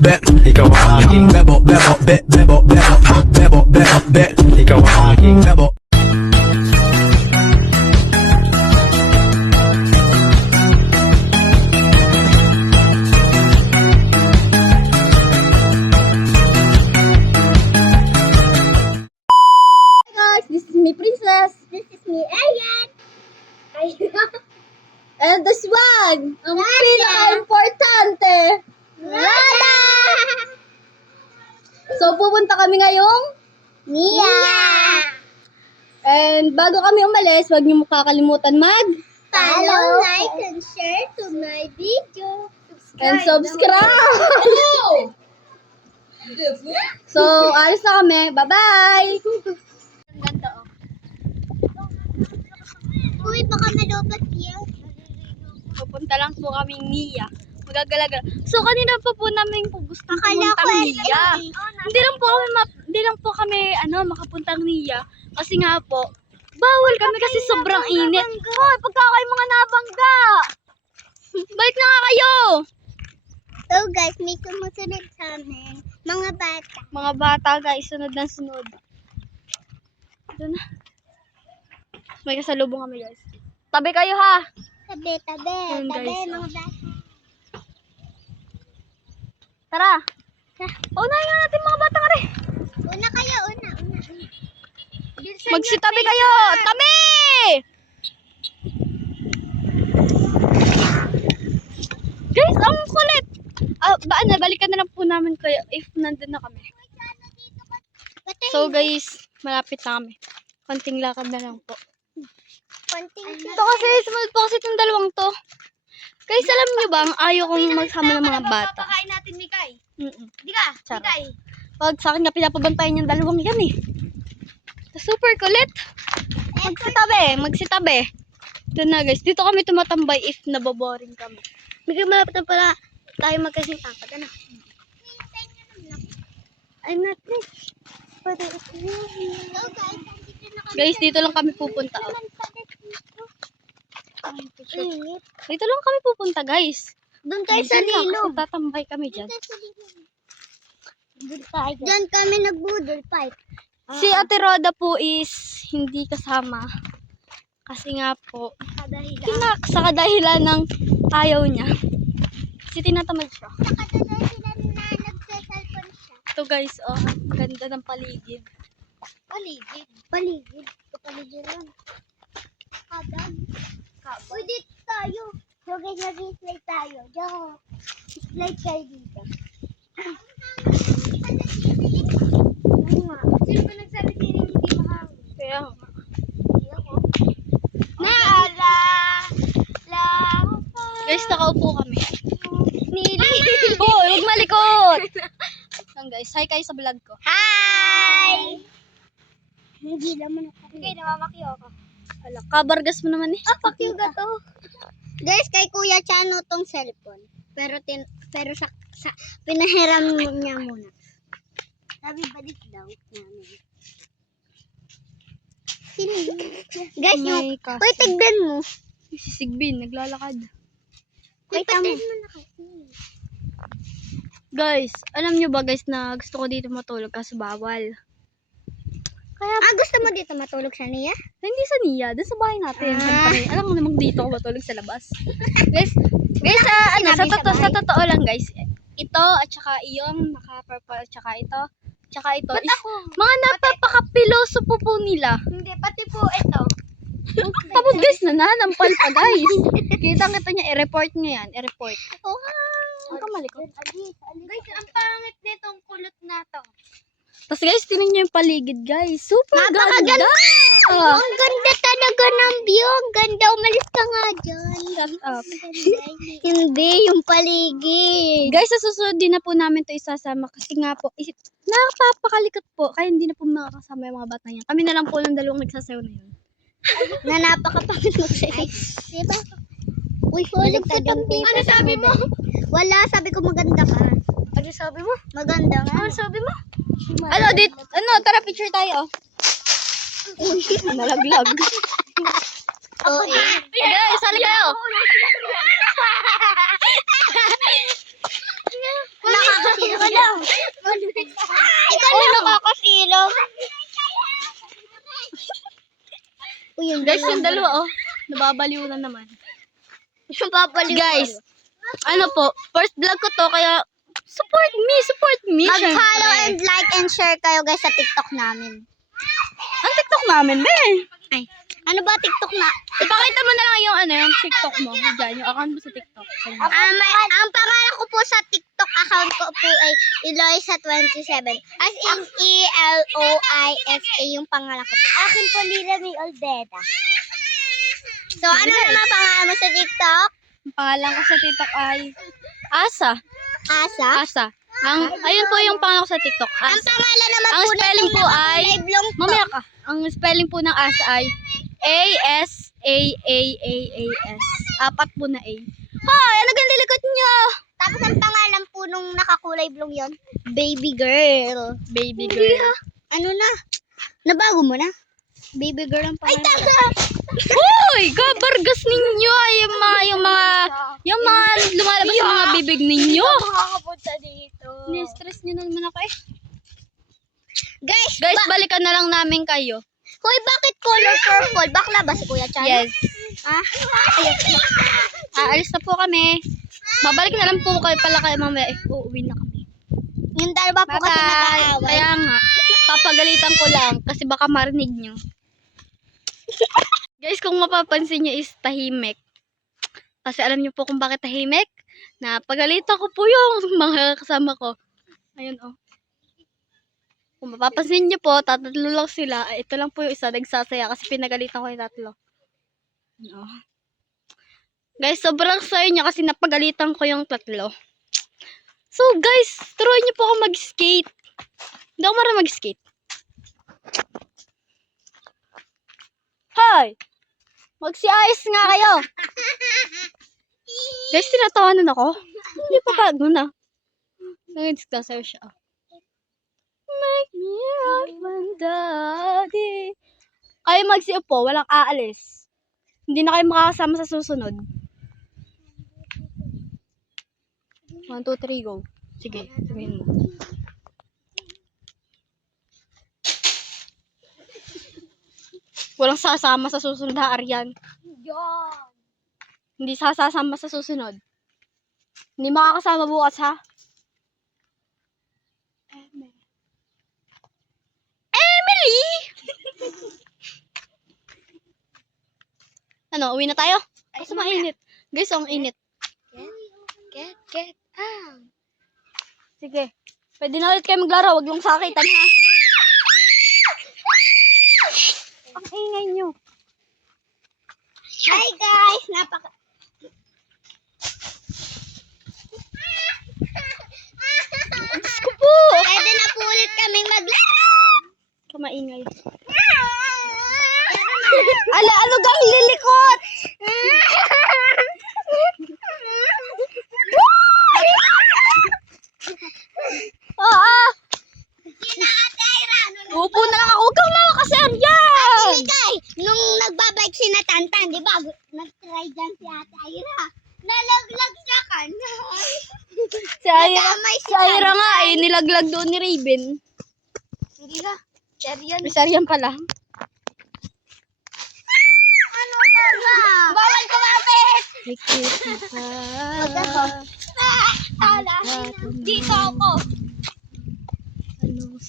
bet, ikaw ang aking bebo, bebo, bet, bebo, bebo, bebo, bebo, bet, ikaw ang aking bebo. This is me, Princess. This is me, Ayan. And this one, ang pinaka-importante. Rada! So, pupunta kami ngayong Mia! And bago kami umalis, huwag niyo kakalimutan Follow, like, and share to my video. and subscribe. So, alis na kami. Bye-bye! Ang ganda, oh. Uy, baka malubat yan. Pupunta lang po kaming Mia. Magagalaga. So, kanina pa po namin gusto Akala ko pumunta Mia. LA. Hindi lang po kami makapuntang Mia. Kasi nga po, bawal kami kasi sobrang init. Hoy, pagka kayo mga nabangga. Balik na nga kayo. So guys, may sumusunod sa amin. Mga bata. Mga bata guys, sunod na sunod. Doon na. May kasalubong kami guys. Tabi kayo ha. Tabi, Ayun, tabi, guys, mga bata. Tara. Unahin nga natin mga bata ka rin. Una kayo, una. Magsitabi kayo. Tabi! Guys, ang kulit. Balikan na lang po namin kayo if nandun na kami. So guys, malapit na kami. Konting lakad na lang po. Konting Ito kasi, sumunod po kasi itong dalawang to. Guys, alam niyo ba, ang ayaw kong magsama ng mga bata. Papakain natin, Mikay. Di ka, Charot. Pag sa akin nga pinapabantayan yung dalawang yan eh. Super kulit. Magsitabi. Ito na guys, dito kami tumatambay if naboboring kami. Bigyan malapit na pala tayo magkasing angkat. Ano? I'm not rich. But I So guys, nandito na kami. guys, dito lang kami pupunta. Oh. Init. Dito lang kami pupunta guys. Doon tayo sa Dito lang, lilo. kasi tatambay kami dyan. Diyan kami nag-boodle fight. Si Ate Roda po is hindi kasama. Kasi nga po, sa kadahilan ng ayaw niya. Kasi tinatamad siya. Nakatulog sila na nagsasalpon siya. Ito guys, oh, ang ganda ng paligid. Paligid. Paligid lang. Kabag. Uy, dito tayo. So guys, mag-slide tayo. Diyan. Slide kayo dito. Sino ba nagsabi din hindi mahangin? Kaya, Hindi ako. Naala. guys, nakaupo kami. Nili! Oh, huwag malikot! Yan guys, hi kayo sa vlog ko. Hi! Hindi naman ako. Okay, namamakyo ako. Ala, kabargas mo naman eh. Pakyo ka to. Guys, kay Kuya Chano tong cellphone. Pero sa pinahiram niya muna. Sabi balik daw namin. Guys, May yung... kasi. Uy, tignan mo. Si Sigbin, naglalakad. Uy, patid mo na kasi. Guys, alam nyo ba guys na gusto ko dito matulog kasi bawal. Kaya, Gusto mo dito matulog sa niya? hindi sa niya, dun sa bahay natin. Alam mo namang dito ako matulog sa labas. guys, sinabi sa sa bahay? totoo lang guys, ito at saka yung naka-purple at saka ito. Tsaka ito. Mga napapakapiloso po nila. Hindi, pati po ito. Tapos guys, nananampal pa guys. Kita niya, i-report niya yan. I-report. Oh, Huwag ka malikot. guys, ang pangit nitong kulot na to. Tapos guys, tingnan niyo yung paligid guys. Super Napakaganda! ganda! Ang ganda talaga ng view. Ang ganda. Umalis ka nga dyan. Shut up. Hindi, yung paligid. Guys, sa susunod din na po namin to isasama kasi nga po, nakapapakalikot po. Kaya hindi na po makakasama yung mga bata niya. Kami na lang po ng dalawang nagsasayaw na yun. Na napakapangit mag-say. Diba? Uy, hulig ka dyan. Ano sabi mo? Wala, sabi ko maganda ka. Ano sabi mo? Maganda nga. Ano sabi mo? Tara picture tayo. Nalaglag. Oo, eh. Okay, sali kayo. Nakakasiya Guys, yung dalawa, oh. Nababaliw na naman. Yung papaliw. Guys, ano po, first vlog ko to, kaya support me. Mag-follow syempre. and like and share kayo guys sa TikTok namin. Ang TikTok namin, be. Ay, ano ba TikTok na? Ipakita mo na lang yung yung TikTok mo. Diyan, yung account mo sa TikTok. Ang pangalan ko po sa TikTok account ko po ay Eloisa27. As in E-L-O-I-S-A yung pangalan ko po. Akin po Lila May Aldeta. So, ano naman pangalan mo sa TikTok? Ang pangalan ko sa TikTok ay Asa. Asa? Ayun po yung pangalan ko sa TikTok, Ang Asa. pangalan naman Ang po spelling po ay, Live-long po. mamaya ka, ang spelling po ng Asa ay A-S-A-A-A-A-S. Apat po na A. Hoy, ano ganda likod nyo? Tapos ang pangalan po nung nakakulay blong yon, Baby Girl. Baby girl. Ano na? Nabago mo na? Baby Girl ang pangalan. Ay, taka! Hoy, kabargas ninyo. Yung mga lumalabas sa mga bibig ninyo. Makakapunta dito. Ni-stress nyo na naman ako eh. Guys, Guys, balikan na lang namin kayo. hoy, bakit color purple? Bakla ba si Kuya Chan? Yes. Ah? Ayun. Aalis na po kami. Babalik na lang po kayo pala kayo mamaya if uuwi na kami. Yung dalawa po kasi Bye-bye. nag-aaway. Kaya nga, papagalitan ko lang kasi baka marinig nyo. Guys, kung mapapansin nyo is tahimik. Kasi alam nyo po kung bakit tahimik? Napagalitan ko po yung mga kasama ko. Ayun oh. Kung mapapansin nyo po, tatatlo lang sila. Ito lang po yung isa nagsasaya kasi pinagalitan ko yung tatlo. Ayun, oh. Guys, sobrang saya niya kasi napagalitan ko yung tatlo. So guys, turuan niyo po ako mag-skate. Hindi ako marunong mag-skate. Hoy! Magsi-ayos nga kayo! Guys, tinatawanan ako. Hindi pa bago na. Nag-discuss siya. Make me out my daddy. Kayo magsi-upo, walang aalis. Hindi na kayo makakasama sa susunod. 1, 2, 3, go. Sige, sabihin mo. Walang sasama sa susunod ha, Aryan. Yan. Hindi sasama sa susunod. Hindi makakasama bukas ha. Emily! Ano, uwi na tayo? Kasi mainit. Guys, ang init. Get out. Sige. Pwede na ulit kayo maglaro. Huwag lang sakitan ha. Ang ingay nyo. Hi guys, Diyos ko po. Pwede na po ulit kaming maglaro. Kamaingay. Ala, ano gang lilikot? Oo. Upo na lang ako. Huwag kang mawa kasi Aryan. Kay, nung nagbabike si Natantan, di ba? Nag-try dyan si Ate Ira. Nalaglag siya kan. Nadamay Si Ira nga eh, nilaglag doon ni Raven. Hindi ka. Seryan. May Aryan pala. Ano ka? Bawal kumapit. Ala, dito ako.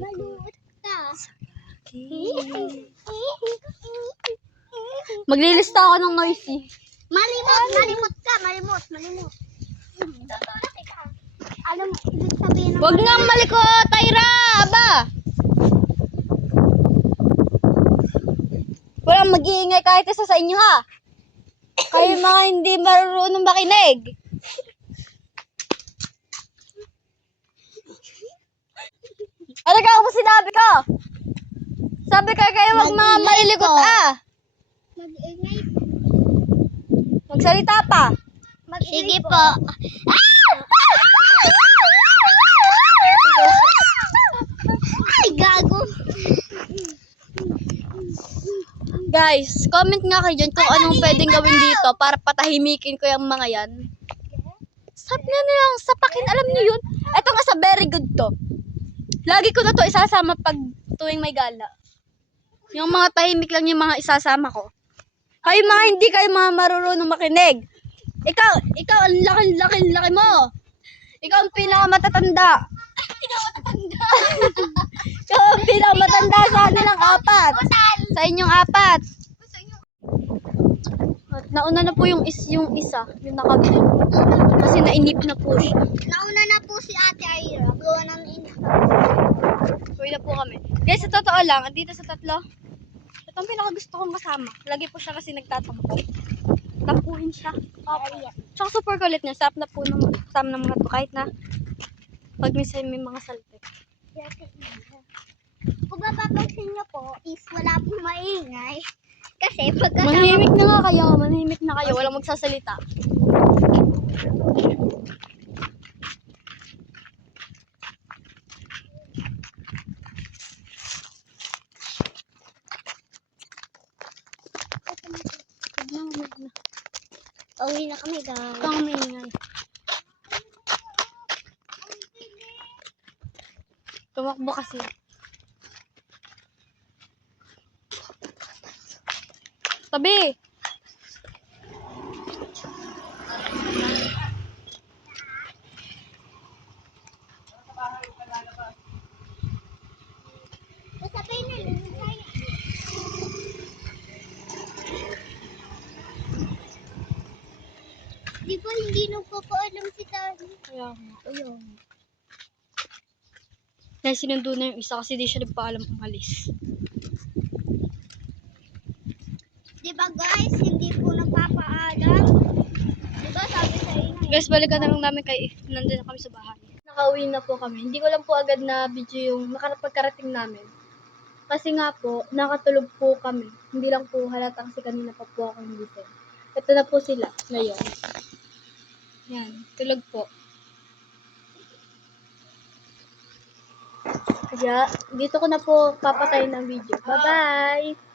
Maluot ka. Maglilista ako ng noisy. Malimot ka. Alam mo, ibig sabihin ng Huwag nang malikot, Tyra! Aba! Walang mag-iingay kahit isa sa inyo ha. Kayo mga hindi marunong makinig. Ano ka mo sinabi ko? Sabi kayo wag mga malilikot ah. mag-ingay. Magsalita pa. Sige po. Ay, gago. Guys, comment nga kayo dyan kung anong pwedeng gawin dito para patahimikin ko yung mga yan. Sabi nga nilang sapakin, alam niyo yun? Ito nga sa very good to. Lagi ko na to isasama pag tuwing may gala. Yung mga tahimik lang yung mga isasama ko. Kayo mga hindi kayo mga marunong makinig. Ikaw, ang laki mo. Ikaw ang pinakamatatanda. Ikaw ang pinakamatanda sa kanilang apat. Sa inyong apat. At nauna na po yung isa, yung nakabili. Kasi nainip na po siya. Nauna na po si Ate Ira. Gawa ng inip. Uwi na po kami. Guys, sa totoo lang, andito sa tatlo, ito ang pinakagusto kong kasama. Lagi po siya kasi nagtatampo. Tampuhin siya. Tsaka super kulit niya. Sarap na po ng kasama ng mga to. Kahit na pag minsan may mga salpik. Kung mapapansin niyo po, is wala pong maingay. Kasi pagkasama Manahimik na nga kayo. Manahimik na kayo. Walang magsasalita. Wag na. uwi na kami guys. Ito ang maingay. Tumakbo kasi. Tabi! Usapin na lang. Di ba hindi nagpapaalam si Daddy? Kaya, ayun. Dahil sinundo na yung isa kasi di siya nagpaalam umalis. Di ba guys, hindi po nagpapaalam? Di ba sabi sa inyo? Guys, balikan na lang namin kay nandun na kami sa bahay. Nakauwi na po kami. Hindi ko lang po agad na video yung pagkarating namin. Kasi nga po, nakatulog po kami. Hindi lang po halata kasi kanina pa po ako gising. Ito na po sila ngayon. Yan, tulog po. Kaya, dito ko na po papatayin ng video. Bye-bye!